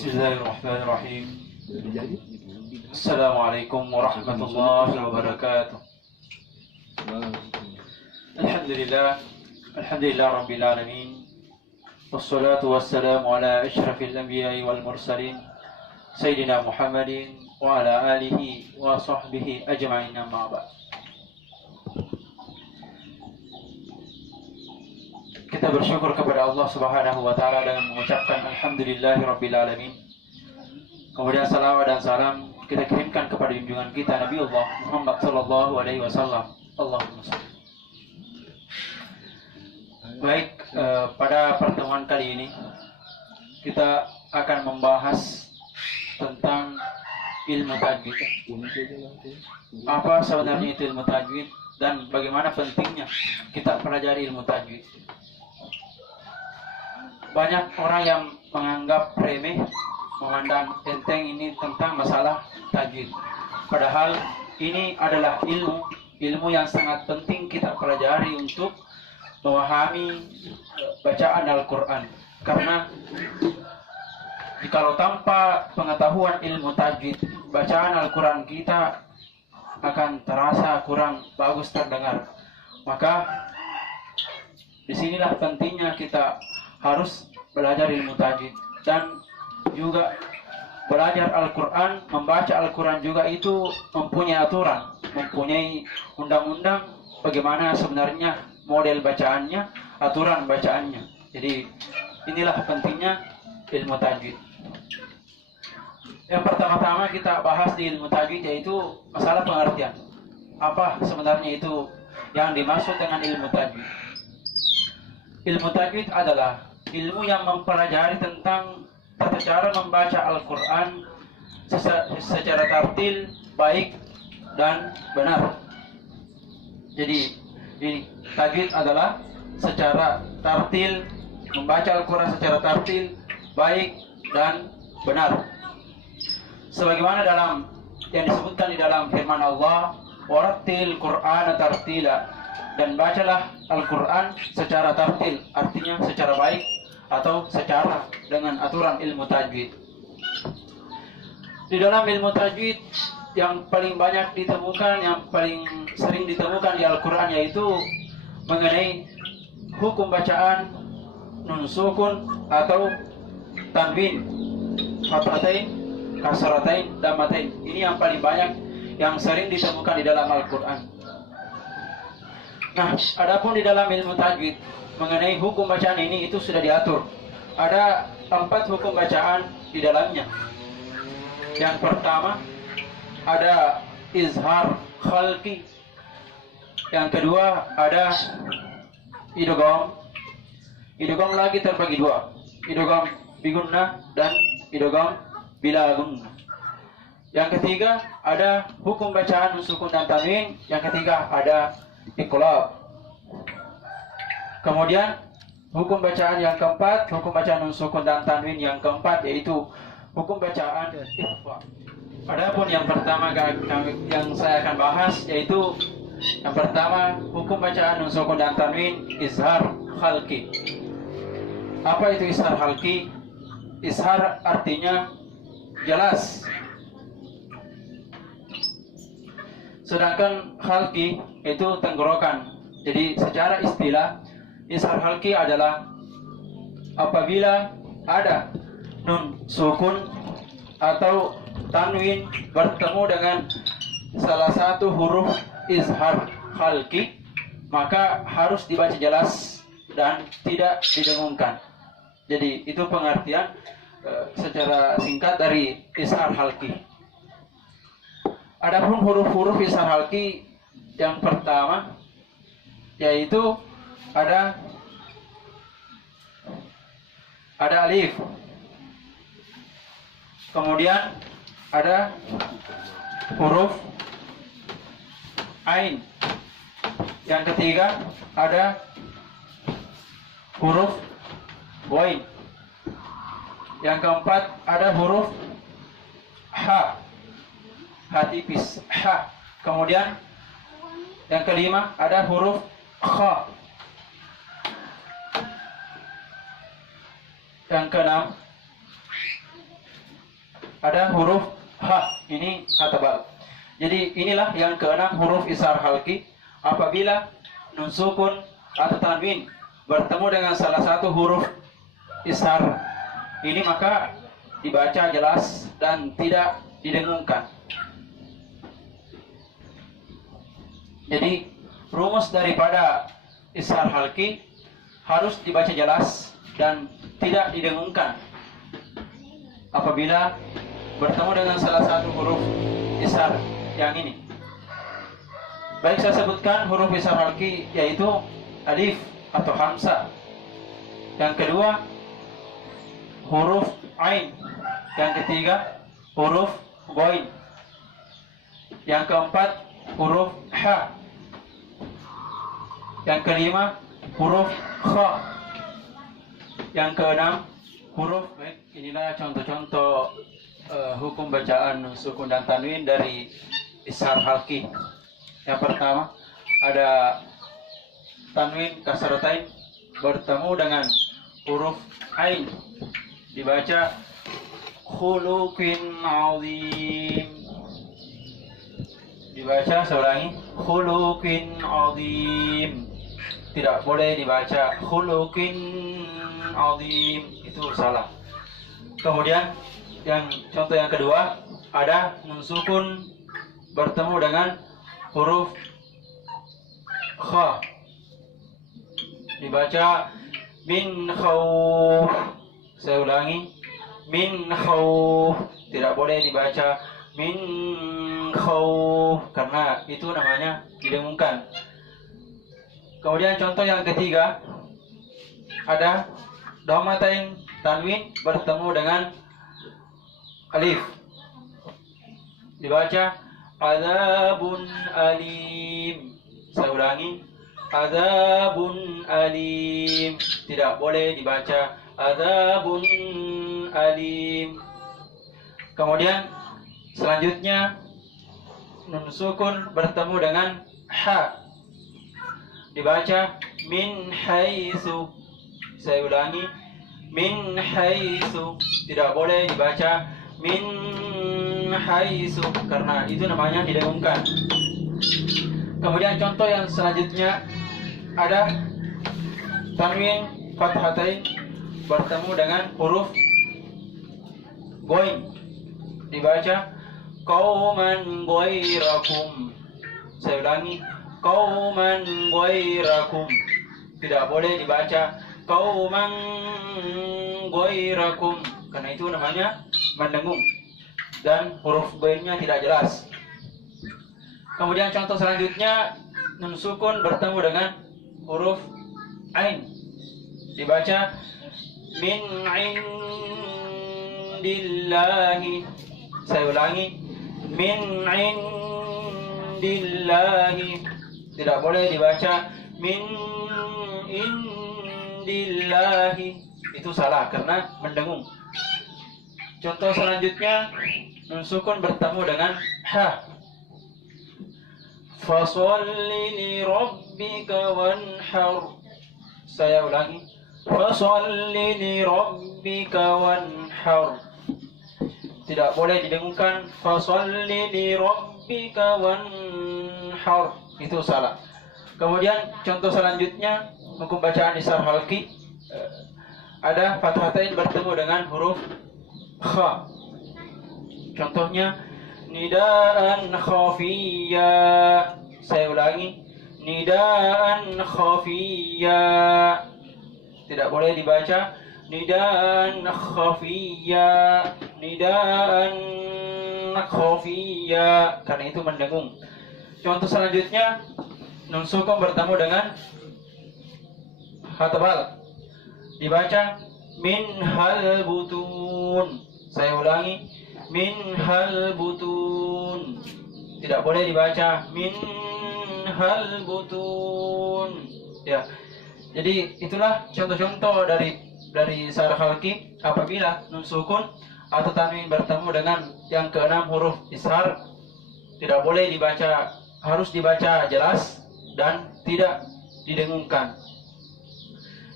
Bismillahirrahmanirrahim. Assalamualaikum warahmatullahi wabarakatuh. Alhamdulillah Rabbil Alamin. Wassalatu wassalamu ala ashrafil anbiya'i wal mursalin Sayyidina Muhammadin wa ala alihi wa sahbihi ajma'in, amma ba'd. Kita bersyukur kepada Allah Subhanahu wa taala dengan mengucapkan alhamdulillahi rabbil alamin. Kemudian salawat dan salam kita kirimkan kepada junjungan kita Nabi Allah Muhammad sallallahu alaihi wasallam. Allahumma shalli. Baik, pada pertemuan kali ini kita akan membahas tentang ilmu tajwid. Apa sebenarnya itu ilmu tajwid dan bagaimana pentingnya kita pelajari ilmu tajwid. Banyak orang yang menganggap remeh, memandang enteng ini tentang masalah tajwid. Padahal ini adalah ilmu yang sangat penting kita pelajari untuk memahami bacaan Al-Quran. Karena jikalau tanpa pengetahuan ilmu tajwid, bacaan Al-Quran kita akan terasa kurang bagus terdengar. Maka disinilah pentingnya kita harus belajar ilmu tajwid dan juga belajar Al-Quran. Membaca Al-Quran juga itu mempunyai aturan, mempunyai undang-undang bagaimana sebenarnya model bacaannya, aturan bacaannya. Jadi inilah pentingnya ilmu tajwid. Yang pertama-tama kita bahas di ilmu tajwid yaitu masalah pengertian. Apa sebenarnya itu yang dimaksud dengan ilmu tajwid? Ilmu tajwid adalah ilmu yang mempelajari tentang tata cara membaca Al-Quran secara tartil, baik dan benar. Jadi tajwid adalah secara tartil, membaca Al-Quran secara tartil, baik dan benar. Sebagaimana dalam yang disebutkan di dalam firman Allah, warattil Qur'ana tartila, dan bacalah Al-Quran secara tartil, artinya secara baik atau secara dengan aturan ilmu tajwid. Di dalam ilmu tajwid yang paling banyak ditemukan, yang paling sering ditemukan di Al-Quran yaitu mengenai hukum bacaan nun sukun atau tanwin, fathatain, kasratain, dhammatain. Ini yang paling banyak yang sering ditemukan di dalam Al-Quran. Nah, adapun di dalam ilmu tajwid mengenai hukum bacaan ini itu sudah diatur. Ada 4 hukum bacaan di dalamnya. Yang pertama ada izhar khalqi. Yang kedua ada idgham. Idgham lagi terbagi 2. Idgham bigunnah dan idgham bila gunnah. Yang ketiga ada hukum bacaan sukun dan tanwin. Yang ketiga ada iqlab. Kemudian hukum bacaan yang keempat, hukum bacaan nun sukun dan tanwin yang keempat yaitu hukum bacaan ikhfa. Adapun yang pertama yang saya akan bahas yaitu yang pertama hukum bacaan nun sukun dan tanwin izhar khalqi. Apa itu izhar khalqi? Izhar artinya jelas. Sedangkan khalqi itu tenggorokan. Jadi secara istilah izhar khalqi adalah apabila ada nun sukun atau tanwin bertemu dengan salah satu huruf izhar khalqi, maka harus dibaca jelas dan tidak didengungkan. Jadi itu pengertian secara singkat dari izhar khalqi. Adapun huruf-huruf izhar khalqi yang pertama yaitu ada alif, kemudian ada huruf ain, yang ketiga ada huruf ghain, yang keempat ada huruf ha tipis, ha. Kemudian yang kelima ada huruf kha. Yang keenam ada huruf H, ini H tebal. Jadi inilah yang keenam huruf ishar halki. Apabila nun sukun atau tanwin bertemu dengan salah satu huruf ishar ini, maka dibaca jelas dan tidak didengungkan. Jadi rumus daripada ishar halki harus dibaca jelas dan tidak didengungkan apabila bertemu dengan salah satu huruf ishar yang ini. Baik, saya sebutkan huruf ishar halki, yaitu alif atau hamzah. Yang kedua huruf ain. Yang ketiga huruf ghain. Yang keempat huruf ha. Yang kelima huruf kha. Yang keenam huruf. Baik, inilah contoh-contoh hukum bacaan sukun dan tanwin dari ishar halki. Yang pertama ada tanwin kasratain bertemu dengan huruf ain, dibaca khuluqin azim. Dibaca, saya ulangi, khuluqin azim. Tidak boleh dibaca khuluqin azim, itu salah. Kemudian yang contoh yang kedua ada nun sukun bertemu dengan huruf kha, dibaca min khawf. Saya ulangi, min khawf. Tidak boleh dibaca min khawf karena itu namanya didengungkan. Kemudian contoh yang ketiga ada dhammatain tanwin bertemu dengan alif, dibaca azabun alim. Saya ulangi, azabun alim. Tidak boleh dibaca azabun alim. Kemudian selanjutnya nun sukun bertemu dengan ha, dibaca min haitsu. Saya ulangi, min haitsu. Tidak boleh dibaca min haitsu karena itu namanya didengungkan. Kemudian contoh yang selanjutnya ada tanwin fathatain bertemu dengan huruf ghain, dibaca qauman ghairakum. Saya ulangi, qauman ghairakum. Tidak boleh dibaca qauman ghairakum karena itu namanya mendengung dan huruf ghainnya tidak jelas. Kemudian contoh selanjutnya nun sukun bertemu dengan huruf ain, dibaca min indillahi. Saya ulangi, min indillahi. Tidak boleh dibaca min indillahi, itu salah karena mendengung. Contoh selanjutnya nun sukun bertemu dengan ha, fasolli li rabbika wanhar. Saya ulangi, fasolli li rabbika wanhar. Tidak boleh didengungkan fasolli li rabbika wanhar, itu salah. Kemudian contoh selanjutnya hukum bacaan ishar halki, ada fathatain bertemu dengan huruf kha. Contohnya nidaan khafiyya. Saya ulangi, nidaan khafiyya. Tidak boleh dibaca nidaan khafiyya, nidaan khafiyya karena itu mendengung. Contoh selanjutnya nun sukun bertemu dengan ha tebal, dibaca min hal butun. Saya ulangi, min hal butun. Tidak boleh dibaca min hal butun. Ya. Jadi itulah contoh-contoh dari ishar halki apabila nun sukun atau tanwin bertemu dengan yang keenam huruf ishar. Tidak boleh dibaca, harus dibaca jelas dan tidak didengungkan.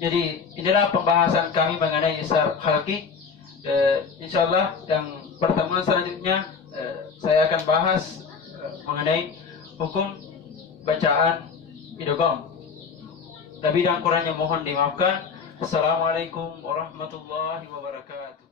Jadi inilah pembahasan kami mengenai ishar halki. Insya Allah yang pertemuan selanjutnya saya akan bahas mengenai hukum bacaan idgham. Lebih dan kurangnya mohon dimaafkan. Assalamualaikum warahmatullahi wabarakatuh.